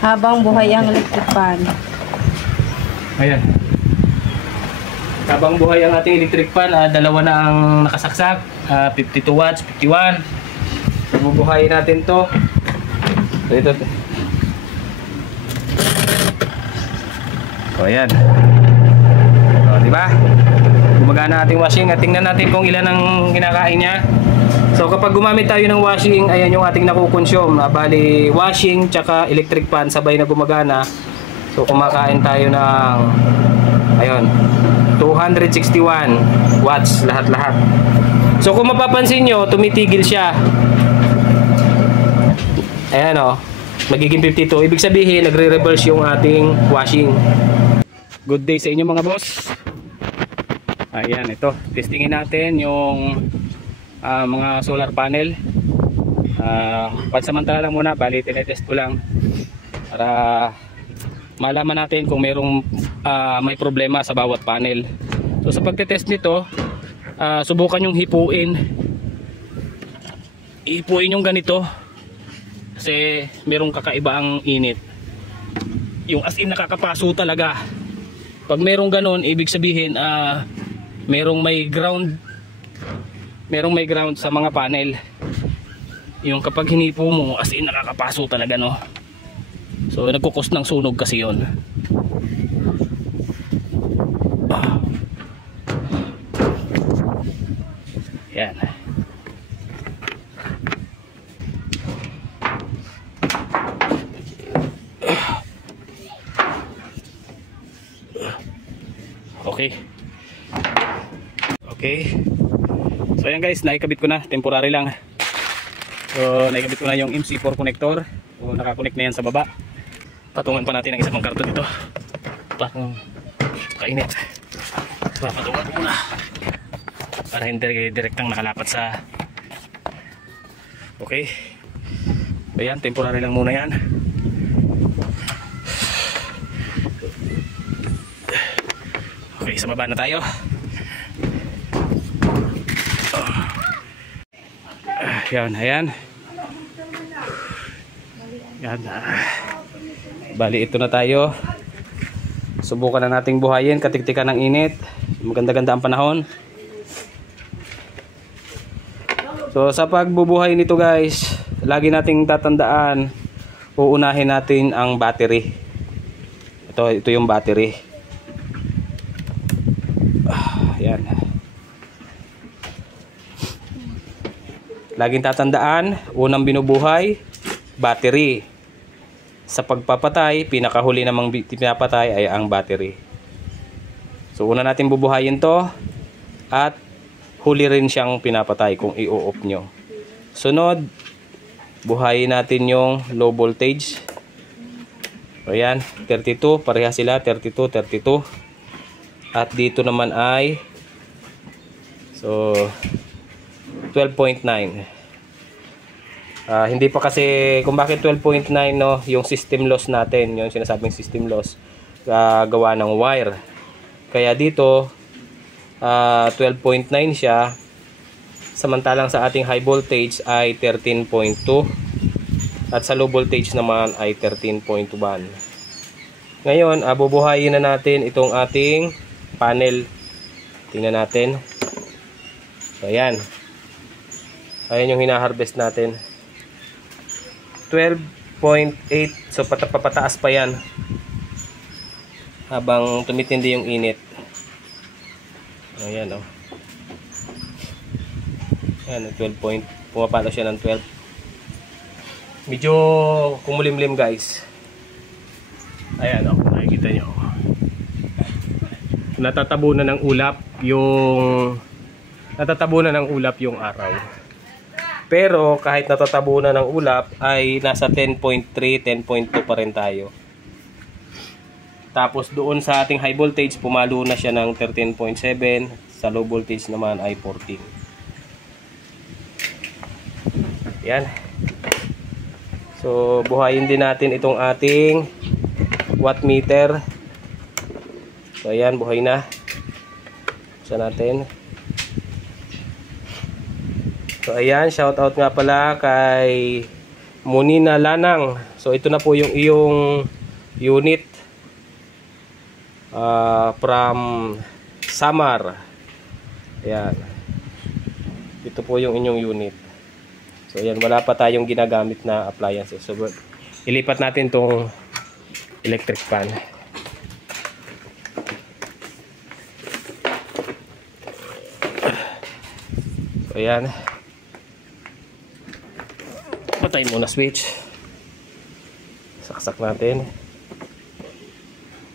Habang buhay ang electric fan. Ayan. Habang buhay ang ating electric fan, dalawa na ang nakasaksak. 52 watts, 51. Bubuhayin natin to. So, ito. So, ayan. So, diba? Gumagana ating washing. At tingnan natin kung ilan ang kinakain niya. So, kapag gumamit tayo ng washing, ayan yung ating nakukonsume. Bali, washing tsaka electric fan sabay na gumagana. So, kumakain tayo ng ayun, 261 watts lahat-lahat. So, kung mapapansin nyo, tumitigil siya. Ayan o, magiging 52. Ibig sabihin, nagre-reverse yung ating washing. Good day sa inyo mga boss. Ayan, ito. Testingin natin yung mga solar panel. Pansamantala lang muna, bali tinetest ko lang para malaman natin kung mayroong may problema sa bawat panel. So sa pagtetest nito, subukan yung hipuin yung ganito kasi mayroong kakaiba ang init, yung as in nakakapaso talaga. Pag mayroong ganon, ibig sabihin mayroong may ground sa mga panel. Yung kapag hinipo mo, as in nakakapaso talaga, no? So nagkukos ng sunog kasi yon. Yan. Okay. So ayan guys, naikabit ko na, temporary lang. So naikabit ko na yung MC4 connector. So nakakonect na yan sa baba. Patungan pa natin ang isa pang karton dito. Kainit. Patungan ko muna para hindi direktang nakalapat sa. Okay. Ayan, temporary lang muna yan. Okay, sa baba na tayo. Yan, ayan. Yan. Bali, ito na tayo. Subukan na nating buhayin, katiktikan ng init. Maganda-ganda ang panahon. So, sa pagbubuhay nito guys, lagi nating tatandaan, uunahin natin ang battery. Ito yung battery. Yan. Laging tatandaan, unang binubuhay, battery. Sa pagpapatay, pinakahuli namang pinapatay ay ang battery. So una natin bubuhayin to at huli rin siyang pinapatay kung i-off nyo. Sunod, buhayin natin yung low voltage. So yan, 32, pareha sila, 32, 32. At dito naman ay 12.9. Hindi pa kasi kung bakit 12.9, no, yung system loss natin, yung sinasabing system loss, gawa ng wire. Kaya dito 12.9 siya, samantalang sa ating high voltage ay 13.2 at sa low voltage naman ay 13.1. Ngayon, bubuhayin na natin itong ating panel. Tingnan natin. So, ayan. Ayan yung hinaharvest natin. 12.8. So papataas pa yan habang tumitindi yung init. Ayan, oh. Ayan, 12 point. Pumapalo siya ng 12. Medyo kumulimlim guys. Ayan, oh. Nakikita nyo. Natatabunan ng ulap yung araw. Pero kahit natatabunan ng ulap ay nasa 10.3, 10.2 pa rin tayo. Tapos doon sa ating high voltage, pumalo na siya ng 13.7. Sa low voltage naman ay 14. Yan. So buhayin din natin itong ating watt meter. So ayan, buhay na. Buksan natin. So ayan, shout out nga pala kay Munina Lanang. So ito na po yung iyong unit from Samar. Ayan. Ito po yung inyong unit. So ayan, wala pa tayong ginagamit na appliances. So ilipat natin tong electric fan. So ayan. Patay muna switch. Saksak natin.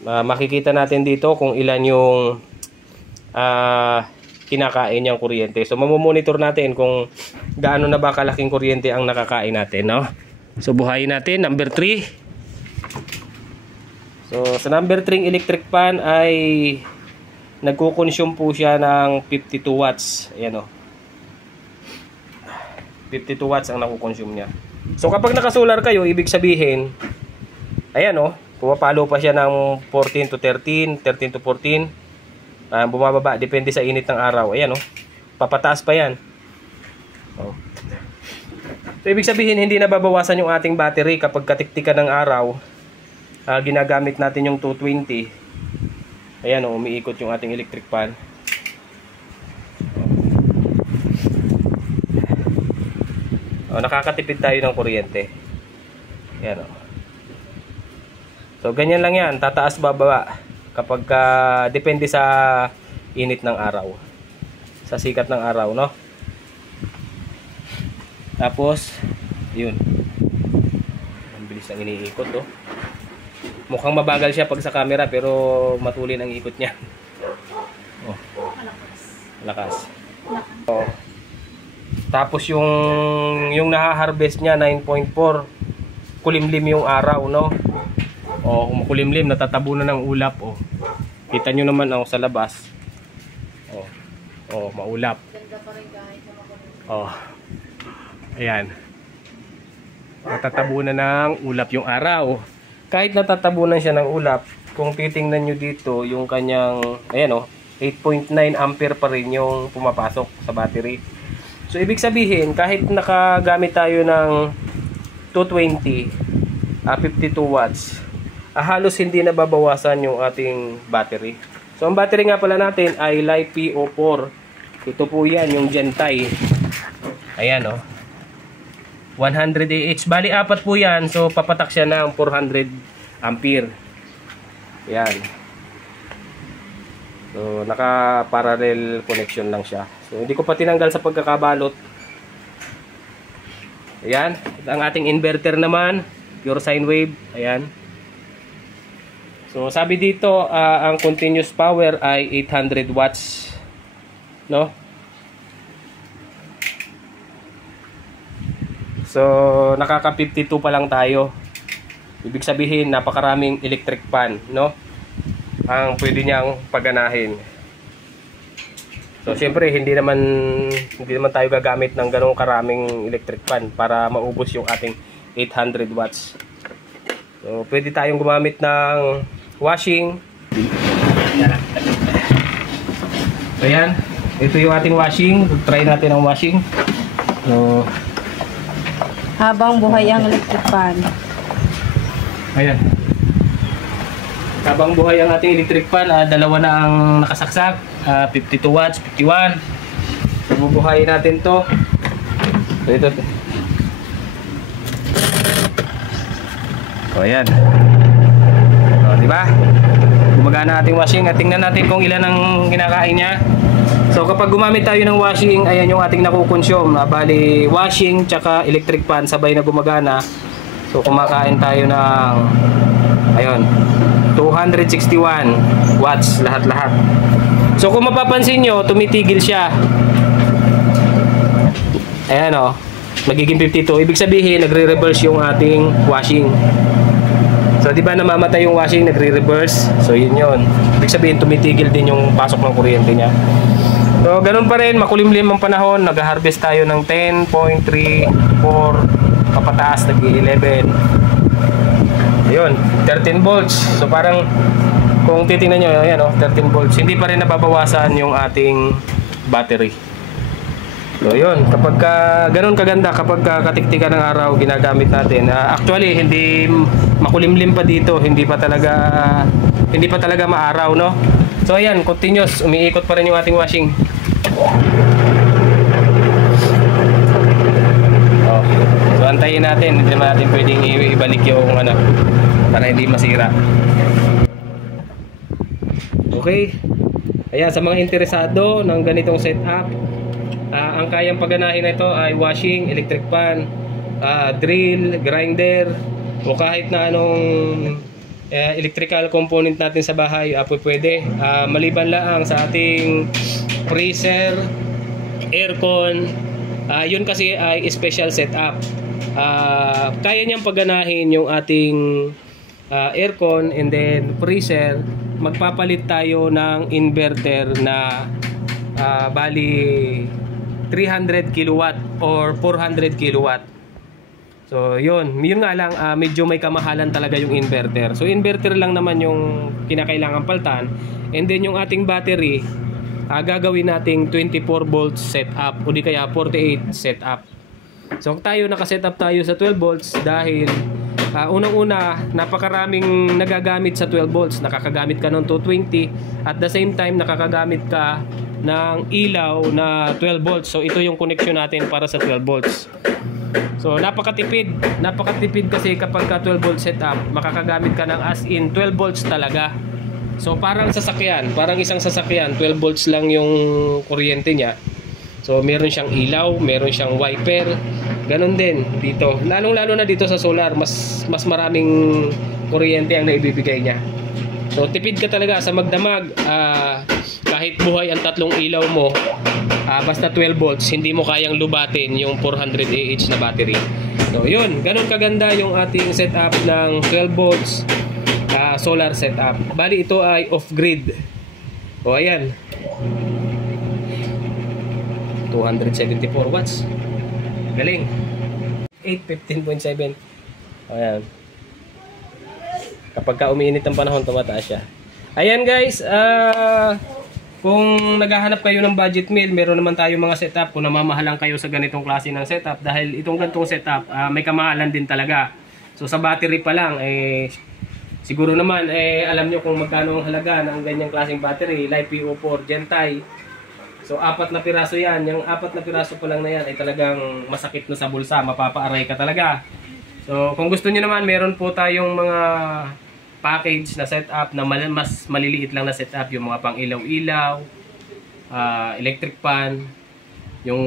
Makikita natin dito kung ilan yung kinakain niyang kuryente. So mamomonitor natin kung gaano na ba kalaking kuryente ang nakakain natin, no? So buhayin natin number 3. So sa number 3 electric fan ay nagko-consume po siya ng 52 watts. Ayan, oh. 52 watts ang nakukonsume niya. So kapag naka-solar kayo, ibig sabihin, ayan, oh, pumapalo pa siya ng 14 to 13, 13 to 14. Bumababa, depende sa init ng araw. Ayan, oh, papataas pa yan. Oh. So ibig sabihin, hindi na babawasan yung ating battery kapag katiktikan ng araw. Ginagamit natin yung 220. Ayan, oh, umiikot yung ating electric fan. Oh, nakakatipid tayo ng kuryente. Ayan, oh. So ganyan lang yan, tataas bababa kapag depende sa init ng araw, sa sikat ng araw, no? Tapos yun, ang bilis ng iniikot, oh. Mukhang mabagal siya pag sa camera pero matulin ang ikot niya. Oh, lakas. Oh. Tapos yung naha-harvest niya 9.4, kulimlim yung araw, no? Oh, kulimlim, natatabunan ng ulap, oh. Kita nyo naman, oh, sa labas. Oh. Oh, maulap. Oh. Ayan. Natatabunan ng ulap yung araw. Kahit natatabunan siya ng ulap, kung titingnan nyo dito, yung kanyang, ayan, oh, 8.9 ampere pa rin yung pumapasok sa battery. So ibig sabihin, kahit nakagamit tayo ng 220, 52 watts, halos hindi nababawasan yung ating battery. So ang battery nga pala natin ay LiPo4. Ito po yan, yung Gentile. Ayan, oh, 100 Ah. Bali, 4 po yan. So papatak siya ng 400 ampere. Ayan. So naka-parallel connection lang siya. So hindi ko pa tinanggal sa pagkakabalot. Ayan. Ang ating inverter naman, pure sine wave. Ayan. So sabi dito, ang continuous power ay 800 watts. No? So nakaka 52 pa lang tayo. Ibig sabihin, napakaraming electric fan, no? Ang pwede niyang paganahin. So syempre hindi naman tayo gagamit ng ganong karaming electric fan para maubos yung ating 800 watts. So pwede tayong gumamit ng washing. So yan, ito yung ating washing. Try natin ang washing. So Habang buhay ang electric fan. ayan. Habang buhay ang ating electric fan, dalawa na ang nakasaksak, 52 watts, 51. So bubuhayin natin to. So ito. So ayan. So di ba? Gumagana ating washing at tingnan natin kung ilan ang kinakain niya. So kapag gumamit tayo ng washing, ayan yung ating nakukonsume. Bali washing tsaka electric fan sabay na gumagana. So kumakain tayo ng ayun, 261 watts lahat-lahat. So kung mapapansin nyo, tumitigil siya. Ayan, o, nagiging 52. Ibig sabihin, nagre-reverse yung ating washing. So di ba namamatay yung washing, nagre-reverse. So yun yun. Ibig sabihin, tumitigil din yung pasok ng kuryente niya. So ganun pa rin, makulimlim ang panahon. Nag-harvest tayo ng 10.34, papataas, nag-11. Ayun, 13 volts. So parang kung titingnan nyo, ayan, oh, 13 volts. Hindi pa rin nababawasan yung ating battery. So yun, kapag ganun kaganda, kapag katiktika ng araw ginagamit natin. Actually, hindi makulimlim pa dito, hindi pa talaga maaraw, no? So ayan, continuous, umiikot pa rin yung ating washing. Oh. So antayin natin, hindi naman natin pwedeng ibalik yung ano para hindi masira. Okay. Ayan, sa mga interesado ng ganitong setup, ang kayang pagganahin na ito ay washing, electric pan, drill, grinder, o kahit na anong electrical component natin sa bahay, pwede. Maliban lang sa ating freezer, aircon, yun kasi ay special setup. Kaya niyang pagganahin yung ating aircon and then freezer. Magpapalit tayo ng inverter na bali 300 kilowatt or 400 kilowatt. So yun nga lang, medyo may kamahalan talaga yung inverter. So inverter lang naman yung kinakailangan paltan, and then yung ating battery gagawin nating 24 volts setup o di kaya 48 setup. So tayo nakasetup tayo sa 12 volts dahil unang-una, napakaraming nagagamit sa 12 volts. Nakakagamit ka ng 220 at the same time nakakagamit ka ng ilaw na 12 volts. So ito yung connection natin para sa 12 volts. So napakatipid kasi kapag ka 12 volt setup, makakagamit ka ng as in 12 volts talaga. So parang isang sasakyan, 12 volts lang yung kuryente niya. So meron siyang ilaw, meron siyang wiper. Ganon din dito. Lalong-lalo na dito sa solar, mas maraming kuryente ang naibibigay niya. So tipid ka talaga sa magdamag. Kahit buhay ang tatlong ilaw mo, basta 12 volts, hindi mo kayang lubatin yung 400 Ah na battery. So yun, ganon kaganda yung ating setup ng 12 volts solar setup. Bali ito ay off-grid. O ayan, 274 watts. Galing. 815.7. Ayan. Kapag ka umiinit ang panahon, tumataas siya. Ayan guys, kung naghahanap kayo ng budget meal, meron naman tayo mga setup. Kung namamahalan kayo sa ganitong klase ng setup, dahil itong ganitong setup, may kamahalan din talaga. So sa battery pa lang, siguro naman, alam nyo kung magkano ang halaga ng ganyang klaseng battery. LiPo4 Gentai. So 4 na piraso yan. Yung 4 na piraso pa lang na yan ay talagang masakit na sa bulsa. Mapapaaray ka talaga. So kung gusto niyo naman, meron po tayong mga package na setup na mas maliliit lang na setup. Yung mga pang ilaw-ilaw, electric pan, yung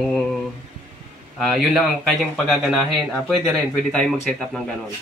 yun lang ang kanyang paggaganahin. Pwede tayong mag-setup ng ganon.